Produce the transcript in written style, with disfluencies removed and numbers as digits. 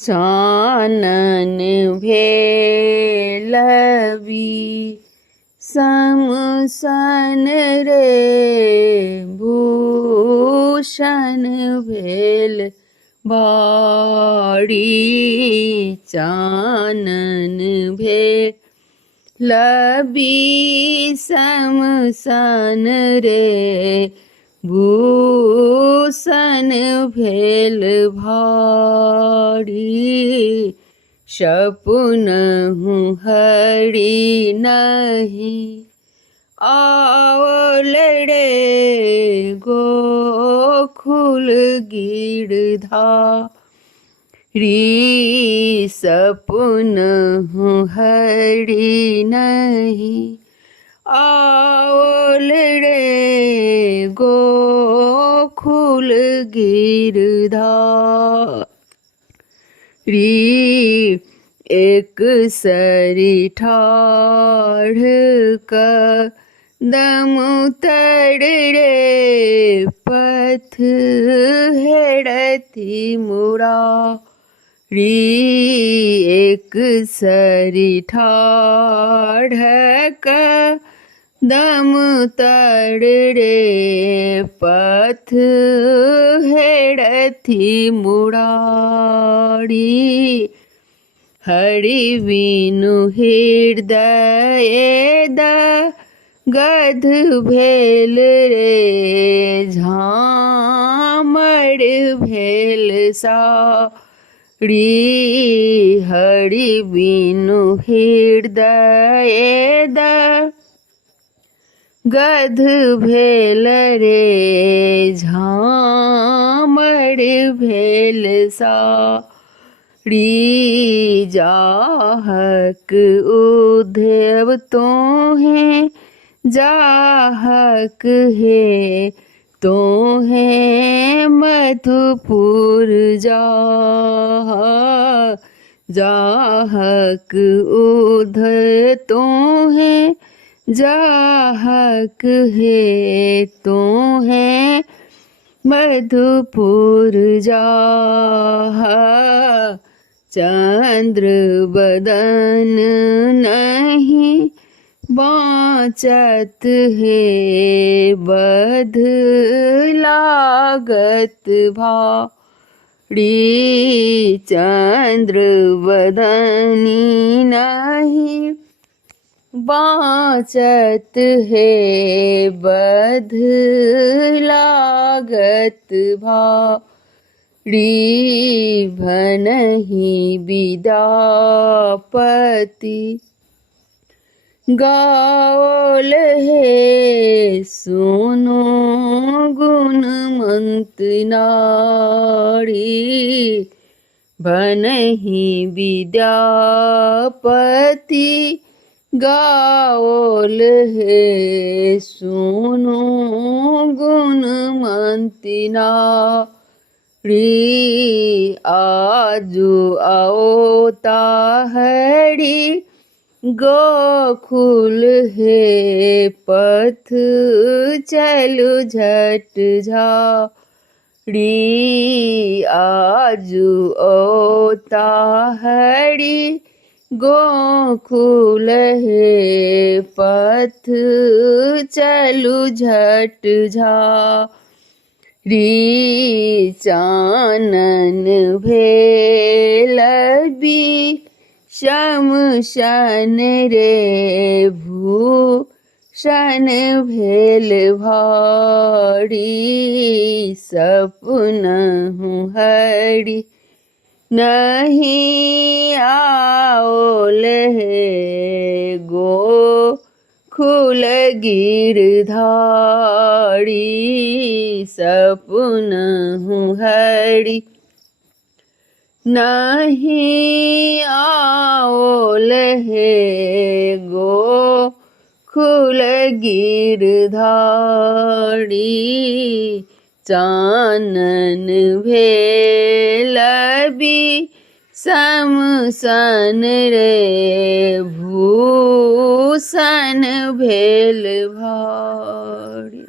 Chanan भेलवी Samsung रे भूषण भेल बाड़ी। चानन भेलवी समसन रे भूषण भेल भारी। सपुनहु हरि नहीं आवल रे गोकुल गिरधारी। सपुनहु हरि नहीं आवल रे गोकुल गिरधारी। एक सरी ठाढ़ कदम उतर रे पथ हेड़ती मुरारी। एक सरी ठाढ़ कदम उतर रे पथ हेड़ती मुरारी। हरि बिनु हृदय गध भेल रे झामर भेल साड़ी। हरि बिनु हृदय गध भेल रे झामर भेल साड़ी। जाहक उद्धव तोहें जाहक है तोहें मधुपुर जाहक उद्धव तोहें जाहक है तोहें मधुपुर चंद्र बदन नहीं बाँचत है बध लागत भारी। चंद्र बदनी नहीं बाँचत है बध लागत भारी। भनहि विद्यापति गावल है सुनो गुणमंत नारी। भनहि विद्यापति गावल है सुनो गुणमंत नारी। आजु आओता हरि गोकुल है पथ चलु झट झाड़ी। आजु आओता हरि गोकुल है पथ चलु झट झाड़ी। चानन भेलवी शमशन रे भूषण भेल भारी। सपुनहु हरि नहीं आओल है गोकुल गिरधारी। सपुनहु हरि नहीं आओल है गोकुल गिरधारी। चानन भेलवी समसन रे भूषण भेल भारी।